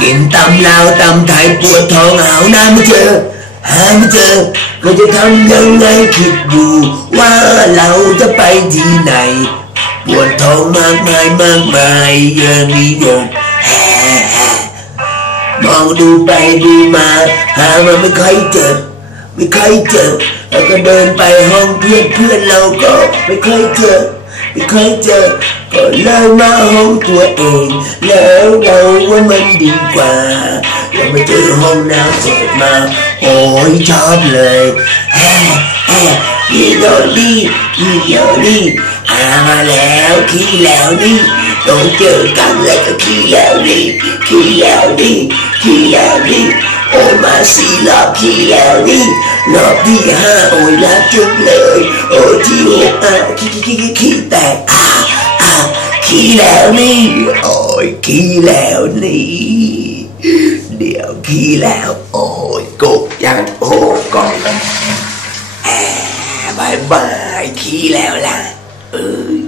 กินตำลาวตำไทยปวดท้องหาวน้ำไม่เจอ หาไม่เจอเราจะทำยังไงคิดอยู่ว่าเราจะไปที่ไหนปวดท้องมากมายมากมายเยังมีงงแฮ่แฮ่มองดูไปดูมา หามันไม่ค่อยเจอไม่ค่อยเจอแล้วก็เดินไปห้องเพื่อนเพื่อนเราก็ไม่ค่อยเจอ khói chờ có lơ mà hôn của em lỡ đâu quá mình đi qua. Rồi mình chưa hôm nào rồi mà ôi chóp lời. Ha đi đâu đi đi rồi đi? À mà lẹo khi lẹo đi đâu chờ cắn lại khi lẹo đi, khi lẹo đi, khi lẹo đi. Ôi, mà xì lọp khi lẹo đi lọp đi ha, ôi, lá chung lời ôi chi hộp à khi ดนี่ยี่กี่แล้วขี้แล้วนี่ต้องเจอกันแล้วก็ขี้แล้วนี่ขี้แล้วนี่ขี้แล้วนี่โอ้ยมาสี่รอบที่แล้วนี่โอ้ยกี่แตกอ่าอ่าขี้แล้วนี่โอ้ยขี้แล้วนี่เดี๋ยวขี้แล้ว โอ้ยกบยังโอ้ก่อนแอบบายบายขี้แล้วล่ะเออ